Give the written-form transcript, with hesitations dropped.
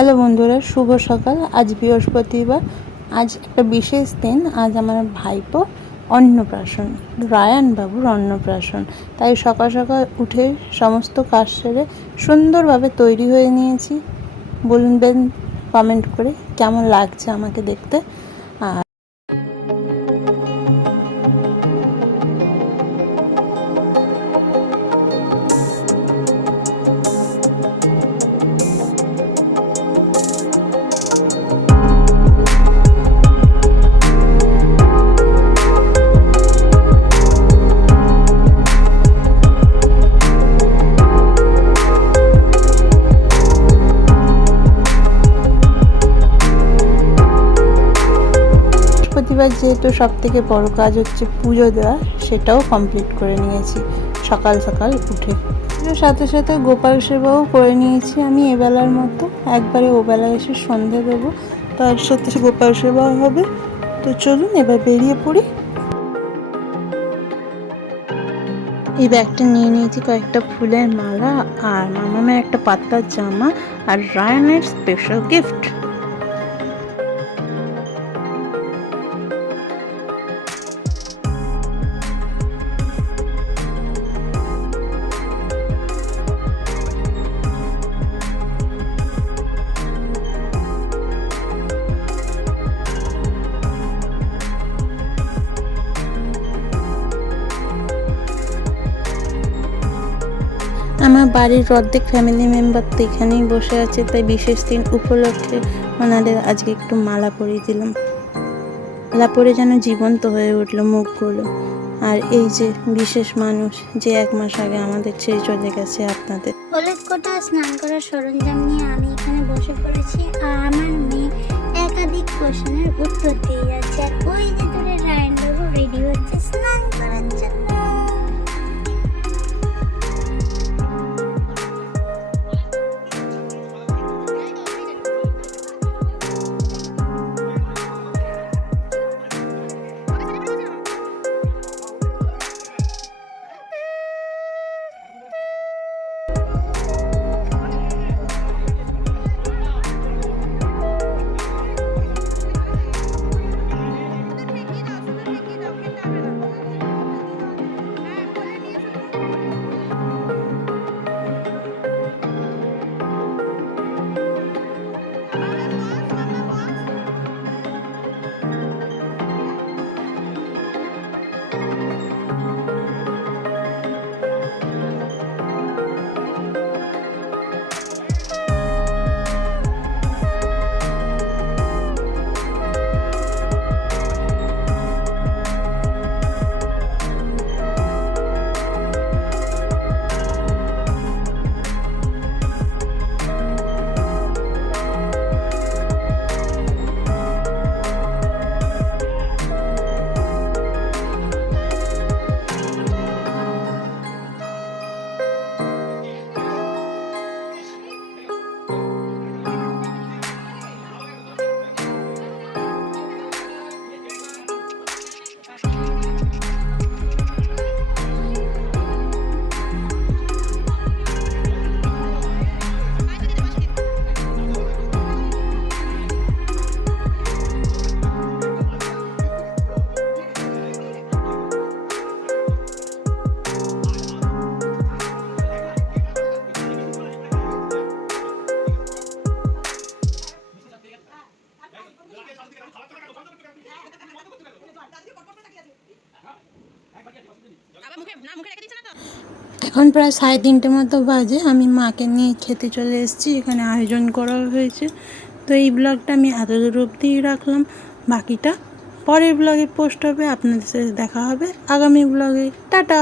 Hello বন্ধুরা, শুভ সকাল। আজ বৃহস্পতিবার, আজ একটা বিশেষ দিন। আজ আমার ভাইপো অন্নপ্রাশন, রায়ান বাবুর অন্নপ্রাশন। তাই সকাল সকাল উঠে সমস্ত কাজ সেরে সুন্দরভাবে তৈরি হয়ে নিয়েছি। বলবেন কমেন্ট করে কেমন লাগছে আমাকে দেখতে। আর বৃহস্পতিবার যেহেতু সব থেকে বড় কাজ হচ্ছে পুজো দেওয়া, সেটাও কমপ্লিট করে নিয়েছি সকাল সকাল উঠে। পুজোর সাথে সাথে গোপাল সেবাও করে নিয়েছি আমি এবেলার মতো। একবারে ওবেলায় এসে সন্ধে দেবো, তার সাথে গোপাল সেবাও হবে। তো চলুন এবার বেরিয়ে পড়ি। এই ব্যাগটা নিয়ে নিয়েছি কয়েকটা ফুলের মালা, আর মামামের একটা পাতলা জামা, আর রায়ানের স্পেশাল গিফট। আমার বাড়ির অর্ধেক ফ্যামিলি মেম্বার তো এখানেই বসে আছে, তাই বিশেষ দিন উপলক্ষে ওনাদের আজকে একটু মালা পরিয়ে দিলাম। মালা পরে যেন জীবন্ত হয়ে উঠলো মুখগুলো। আর এই যে বিশেষ মানুষ, যে 1 মাস আগে আমাদের ছেড়ে চলে গেছে আপনাদের। হলুদ কোটা স্নান করার সরঞ্জাম নিয়ে আমি এখানে বসে পড়েছি, আর আমার মেয়ে একাধিক কোশ্চেনের উত্তর দিয়ে যাচ্ছে। আর ওই যে দূরে রায়ান বাবু রেডি হচ্ছে স্নান করার জন্য। এখন প্রায় 3:30 মতো বাজে। আমি মাকে নিয়ে খেতে চলে এসেছি, এখানে আয়োজন করা হয়েছে। তো এই ব্লগটা আমি এতদূর অবধিই রাখলাম, বাকিটা পরের ব্লগে পোস্ট হবে। আপনাদের সাথে দেখা হবে আগামী ব্লগে। টাটা।